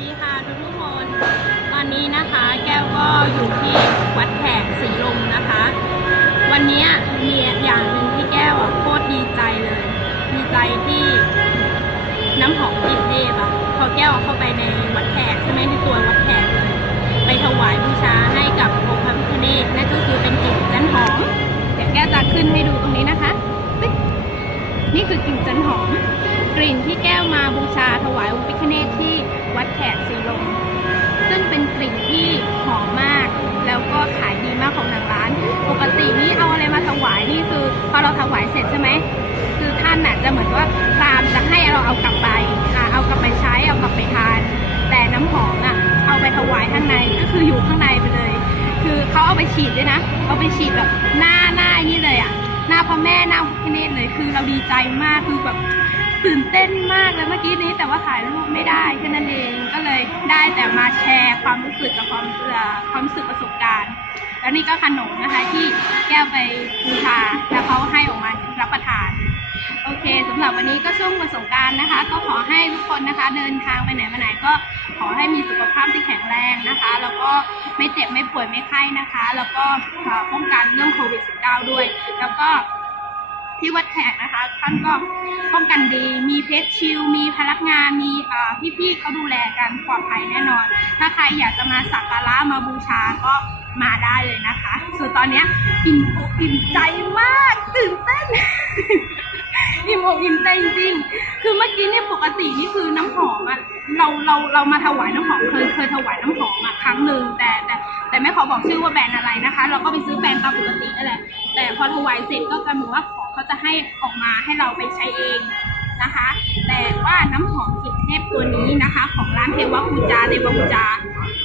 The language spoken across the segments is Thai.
ดีค่ะทุกทุกคน ตอนนี้นะคะ แก้วก็อยู่ที่วัดแขกสีลมนะคะ วันนี้มีอย่างหนึ่งที่แก้วอะโคตรดีใจเลย ดีใจที่น้ำหอมกลิ่นเทพอะพอแก้วเข้าไปในวัดแขกใช่ไหมในตัววัดแขกเลยไปถวายบูชาให้กับองค์พระพิฆเนศนั่นก็คือเป็นกลิ่นจันหอมเดี๋ยวแก้วจะขึ้นให้ดูตรงนี้นะคะ นี่คือกลิ่นจันหอม กลิ่นที่แก้วมาบูชาถวาย ขกสีลม ซึ่งเป็นกลิ่นที่หอมมาก แล้วก็ขายดีมากของทางร้าน ปกตินี่เอาอะไรมาถวายนี่คือพอเราถวายเสร็จใช่ไหมคือท่านน่ะจะเหมือนว่าพรามจะให้เราเอากลับไปอ่าเอากลับไปใช้เอากลับไปทาน แต่น้ำหอมอะเอาไปถวายข้างในก็คืออยู่ข้างในไปเลย คือเขาเอาไปฉีดด้วยนะเอาไปฉีดแบบหน้าหน้านี้เลยอะหน้าพ่อแม่หน้าพระพิฆเนศเลย เราดีใจมากคือแบบตื่นเต้นมากเลยเมื่อกี้นี้ แต่ว่าถ่ายรูปไม่ได้แค่นั้นเองก็เลยได้แต่มาแชร์ความรู้สึกกับความเออความรู้สึกประสบการณ์ แล้วนี่ก็ขนมนะคะที่แก้วไปบูชาแล้วเขาให้ออกมารับประทาน โอเคสำหรับวันนี้ก็ช่วงวันสงกรารนะคะ ก็ขอให้ทุกคนนะคะ เดินทางไปไหนมาไหนก็ขอให้มีสุขภาพที่แข็งแรงนะคะ แล้วก็ไม่เจ็บไม่ป่วยไม่ไข้นะคะ แล้วก็ป้องกันเรื่องโควิด -19 ด้วย แล้วก็ ที่วัดแขกนะคะท่านก็ป้องกันดี มีเพชชิลมีพนักงานมีพี่ๆเขาดูแลกันปลอดภัยแน่นอน ถ้าใครอยากจะมาสักการะมาบูชาก็มาได้เลยนะคะ ส่วนตอนนี้อิ่มอกอิ่มใจมากตื่นเต้นอิ่มอกอิ่มใจจริงๆคือเมื่อกี้เนี่ยปกตินี่คือน้ำหอมอะเราเราเรามาถวายน้ำหอมเคยเคยถวายน้ำหอมอะครั้งหนึ่งแต่แต่แต่ไม่ขอบอกชื่อว่าแบรนด์อะไรนะคะ เราก็ไปซื้อแบรนด์ตามปกตินั่นแหละแต่พอถวายเสร็จก็กลายเป็นว่าข เขาจะให้ออกมาให้เราไปใช้เองนะคะ แต่ว่าน้ำหอมกลิ่นเทพตัวนี้นะคะ ของร้านเทวะปูจาเทวบูจา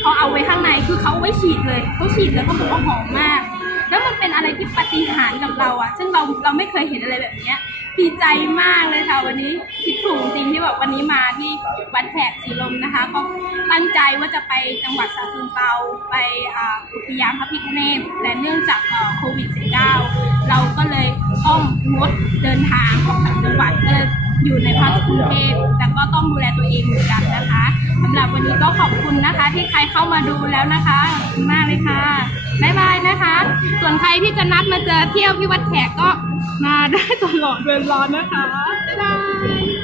เขาเอาไว้ข้างในคือเขาไว้ฉีดเลยเขาฉีดแล้วเขาบอกว่าหอมมาก แล้วมันเป็นอะไรที่ปฏิหารกับเราอะซึ่งเราเราไม่เคยเห็นอะไรแบบเนี้ยดีใจมากเลยค่ะวันนี้คิดถูกจริงที่แบบวันนี้มาที่วัดแขกสีลมนะคะ ก็ตั้งใจว่าจะไปจังหวัดสระบุรีไปอุทยานพระพิฆเนศแต่เนื่องจากโควิด -19 งดเดินทางออกต่างจังหวัดก็เลยอยู่ในภาคกรุงเทพแต่ก็ต้องดูแลตัวเองเหมือนกันนะคะสำหรับวันนี้ก็ขอบคุณนะคะ ที่ใครเข้ามาดูแล้วนะคะขอบคุณมากเลยค่ะบ๊ายบายนะคะ ส่วนใครที่จะนัดมาเจอเที่ยวที่วัดแขกก็มาได้ตลอดเวลานะคะบ๊ายบาย